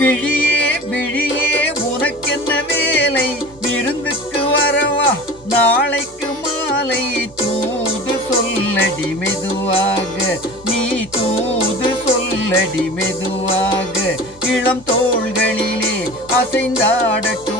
விழியே விழியே உனக்கென்ன வேலை? விருந்துக்கு வரவா? நாளைக்கு மாலை தூது சொல்லடி மெதுவாக. நீ தூது சொல்லடி மெதுவாக. இளம் தோள்களிலே அசைந்தாடட்டும்.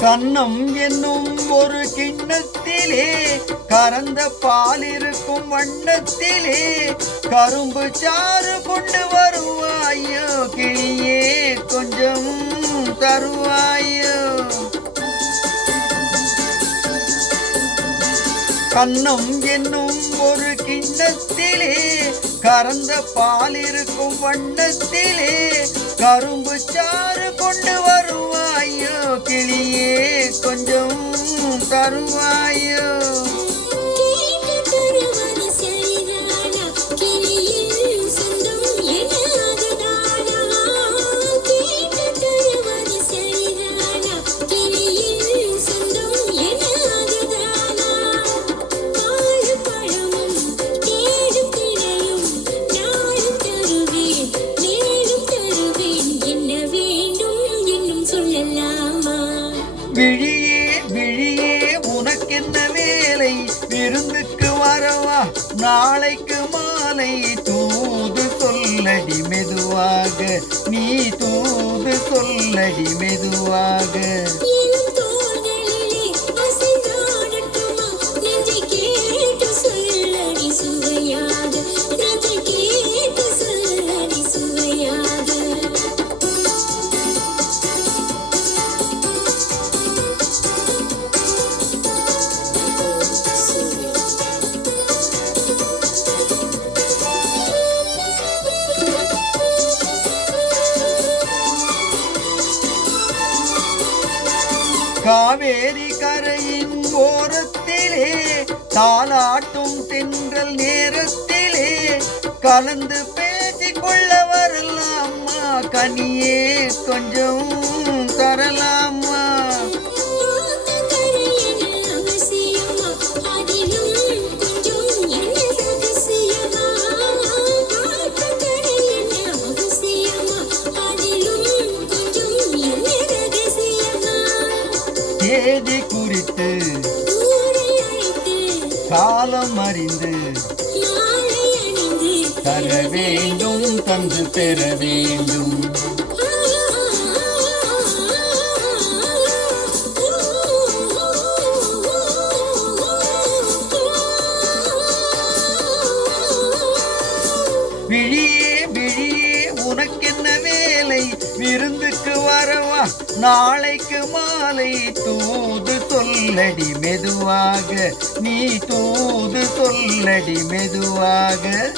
கண்ணம் என்னும் ஒரு கிண்ணத்திலே கறந்த பால் இருக்கும் வண்ணத்திலே கரும்பு சாறு கொண்டு வருவாயோ கிளியே கொஞ்சம் தருவாயோ. கண்ணம் என்னும் ஒரு கிண்ணத்திலே கறந்த பால் இருக்கும் வண்ணத்திலே கரும்பு சாறு கொண்டு வருவாயோ? கிளியே கொஞ்சம் தருவாயோ? சொல்லலாமா விழியே விழியே உனக்கென்ன வேலை? விருந்துக்கு வரவா? நாளைக்கு மாலை தூது சொல்லடி மெதுவாக. நீ தூது சொல்லடி மெதுவாக. காவேரி கரையின் ஓரத்திலே தாலாட்டும் தென்றல் நேரத்திலே கலந்து பேசிக் கொள்ள வரலாமா கனியே கொஞ்சம் தரலாமா தேதி குறித்து காலம் அறிந்து தர வேண்டும் தந்து பெற வேண்டும். நாளைக்கு மாலை தூது சொல்லடி மெதுவாக. நீ தூது சொல்லடி மெதுவாக.